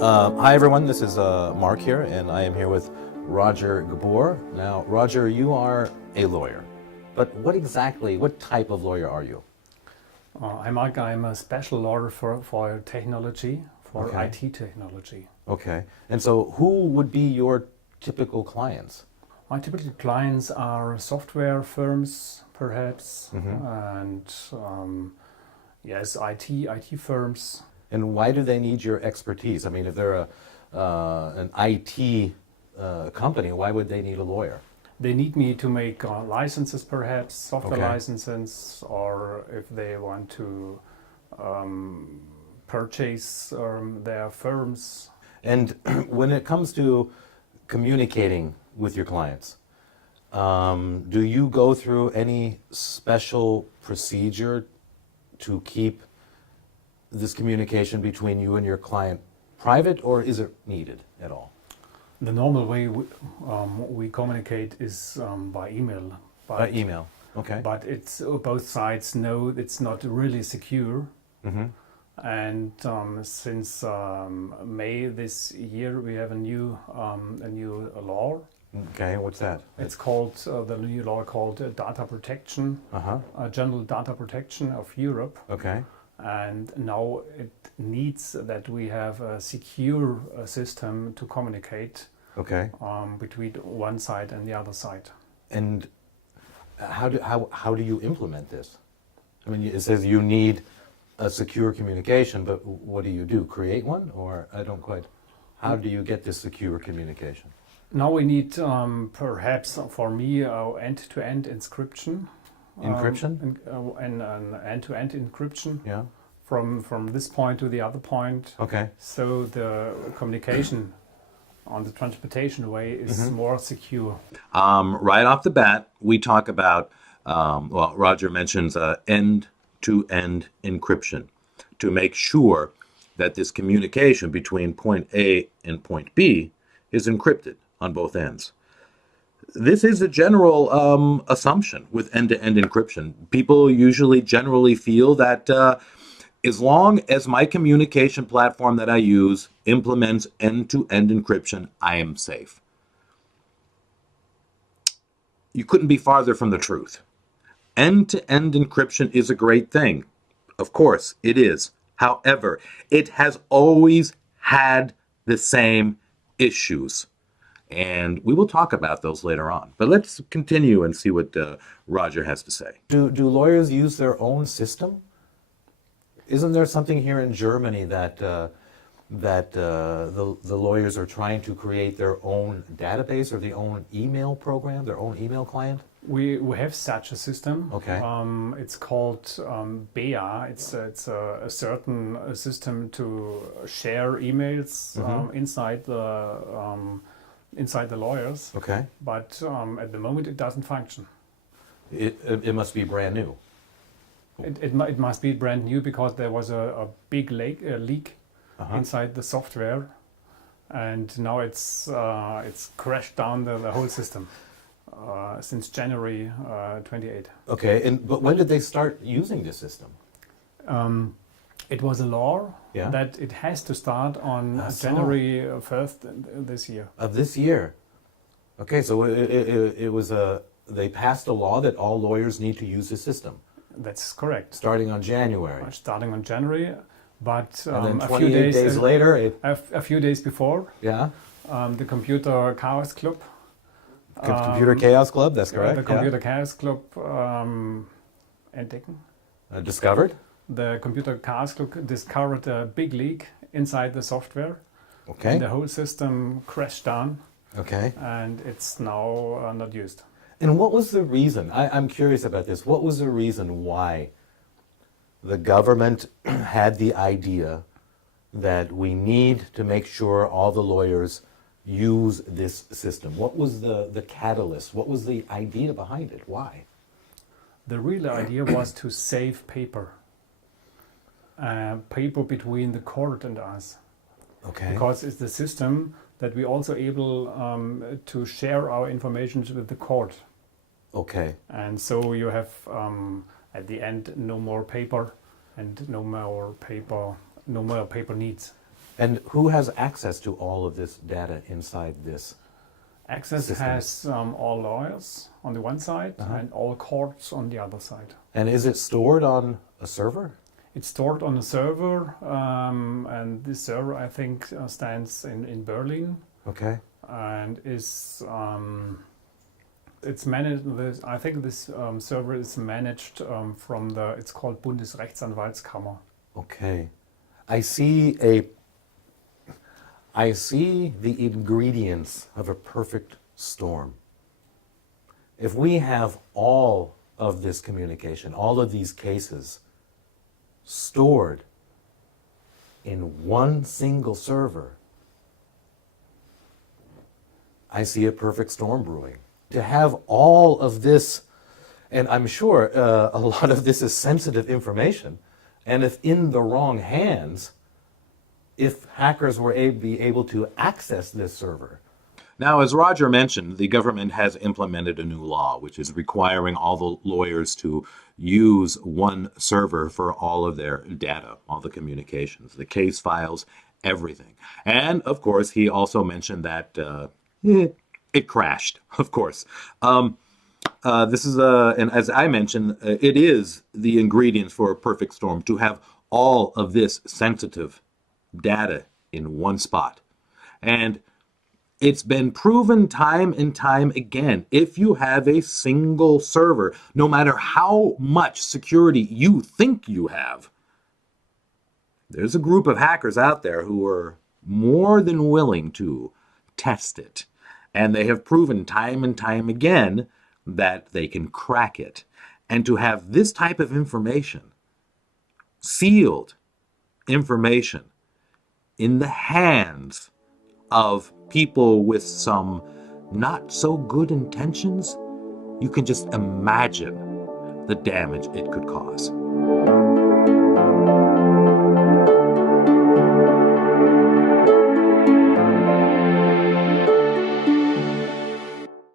Hi everyone, this is Mark here, and I am here with Roger Gabor. Now, Roger, you are a lawyer, but what type of lawyer are you? I'm Mark. I'm a special lawyer for technology, for Okay. IT technology. Okay, and so who would be your typical clients? My typical clients are software firms, perhaps, Mm-hmm. and yes, IT firms. And why do they need your expertise? I mean, if they're an IT company, why would they need a lawyer? They need me to make licenses, perhaps software Okay. licenses, or if they want to um, purchase their firms. And when it comes to communicating with your clients, do you go through any special procedure to keep this communication between you and your client private, or is it needed at all? The normal way we communicate is by email. By But email. Okay. but it's both sides know it's not really secure. Mm-hmm. And since May this year, we have a new law. Okay, what's that? It's called the new law called Data Protection, Uh-huh. General Data Protection of Europe. Okay. And now it needs that we have a secure system to communicate Okay. between one side and the other side. And how do you implement this? I mean, it says you need a secure communication, but what do you do? Create one, or I don't quite. How do you get this secure communication? Now we need perhaps for me end-to-end encryption. Encryption? And an end-to-end encryption Yeah. from this point to the other point. Okay. So the communication on the transportation way is more secure. Right off the bat, we talk about, Roger mentions end-to-end encryption to make sure that this communication between point A and point B is encrypted on both ends. This is a general assumption with end-to-end encryption. People usually generally feel that as long as my communication platform that I use implements end-to-end encryption, I am safe. You couldn't be farther from the truth. End-to-end encryption is a great thing. Of course, it is. However, it has always had the same issues. And we will talk about those later on. But let's continue and see what Roger has to say. Do lawyers use their own system? Isn't there something here in Germany that the lawyers are trying to create their own database or their own email program, their own email client? We have such a system. Okay. It's called BEA. It's a certain system to share emails inside the lawyers. Okay. But at the moment it doesn't function. It must be brand new. It must be brand new because there was a big leak Uh-huh. inside the software, and now it's crashed down the whole system since January 28. Okay, but when did they start using this system? It was a law Yeah. that it has to start on So. January 1st this year. Of this year. Okay, so it was they passed a law that all lawyers need to use this system That's correct. starting on January. Starting on January, but And then a few 28 days later, a few days before, yeah, the Computer Chaos Club. Computer Chaos Club, that's correct. The Computer Chaos Club entdecken. Discovered. The Computer Chaos Club discovered a big leak inside the software. Okay. And the whole system crashed down, Okay. and it's now not used. And what was the reason? I'm curious about this. What was the reason why the government had the idea that we need to make sure all the lawyers use this system? What was the catalyst? What was the idea behind it? Why? The real idea was to save paper. Paper between the court and us. Okay. Because it's the system that we also able to share our information with the court. Okay. And so you have at the end no more paper and no more paper needs. And who has access to all of this data inside this Access system? has all lawyers on the one side and all courts on the other side. And is it stored on a server? It's stored on a server, and this server, I think, stands in Berlin Okay. and is it's managed. I think this server is managed from the. It's called Bundesrechtsanwaltskammer. Okay. I see the ingredients of a perfect storm. If we have all of this communication, all of these cases stored in one single server, I see a perfect storm brewing. To have all of this, and I'm sure a lot of this is sensitive information, and if in the wrong hands, if hackers were be able to access this server. Now, as Roger mentioned, the government has implemented a new law, which is requiring all the lawyers to use one server for all of their data, all the communications, the case files, everything. And, of course, he also mentioned that it crashed, of course. This is, and as I mentioned, it is the ingredients for a perfect storm, to have all of this sensitive data in one spot. And it's been proven time and time again, if you have a single server, no matter how much security you think you have, there's a group of hackers out there who are more than willing to test it. And they have proven time and time again that they can crack it. And to have this type of information, sealed information, in the hands of people with some not so good intentions, you can just imagine the damage it could cause.